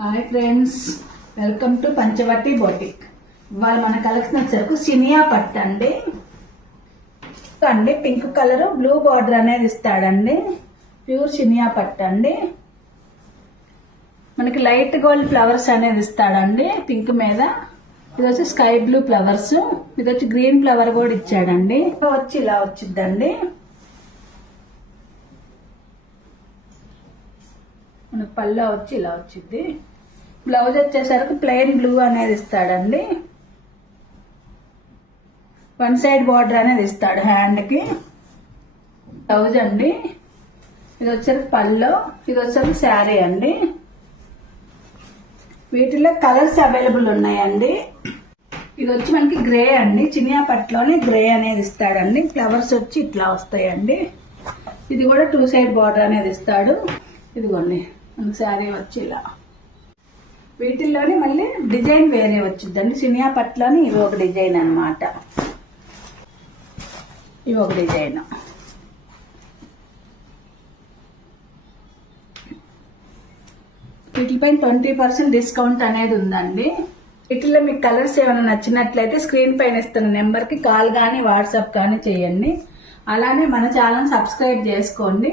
Hi friends, welcome to Panchavati boutique. ఇవాళ మన collection వచ్చేసరికి సినియా పట్టు అండి. పింక్ కలర్ బ్లూ బార్డర్ అనేది ఇస్తాడండి. ప్యూర్ సినియా పట్టు అండి. మనకి లైట్ గోల్డ్ ఫ్లవర్స్ అనేది ఇస్తాడండి పింక్ మీద. ఇది వచ్చి స్కై బ్లూ ఫ్లవర్స్, ఇది వచ్చి గ్రీన్ ఫ్లవర్ కూడా ఇచ్చాడండి. వచ్చి ఇలా వచ్చిద్దండి. మనకు పళ్ళు వచ్చి ఇలా వచ్చింది. బ్లౌజ్ వచ్చేసరికి ప్లెయిన్ బ్లూ అనేది ఇస్తాడండి. వన్ సైడ్ బార్డర్ అనేది ఇస్తాడు హ్యాండ్ కి. బ్లౌజ్ అండి. ఇది వచ్చేసరికి పళ్ళు, ఇది వచ్చేసరికి శారీ అండి. వీటిలో కలర్స్ అవైలబుల్ ఉన్నాయండి. ఇది వచ్చి మనకి గ్రే అండి. చినియా పట్టులోనే గ్రే అనేది ఇస్తాడండి. ఫ్లవర్స్ వచ్చి ఇట్లా వస్తాయండి. ఇది కూడా టూ సైడ్ బార్డర్ అనేది ఇస్తాడు. ఇదిగోండి మన శారీ వచ్చి ఇలా. వీటిల్లోనే మళ్ళీ డిజైన్ వేరే వచ్చిందండి. సినియా పట్టులోని ఇది ఒక డిజైన్ అన్నమాట. ఇవి ఒక డిజైన్. వీటిపైన 20% డిస్కౌంట్ అనేది ఉందండి. వీటిలో మీకు కలర్స్ ఏమైనా నచ్చినట్లయితే స్క్రీన్ పైన ఇస్తున్న నెంబర్కి కాల్ కానీ వాట్సాప్ కానీ చేయండి. అలానే మన ఛానల్ సబ్స్క్రైబ్ చేసుకోండి.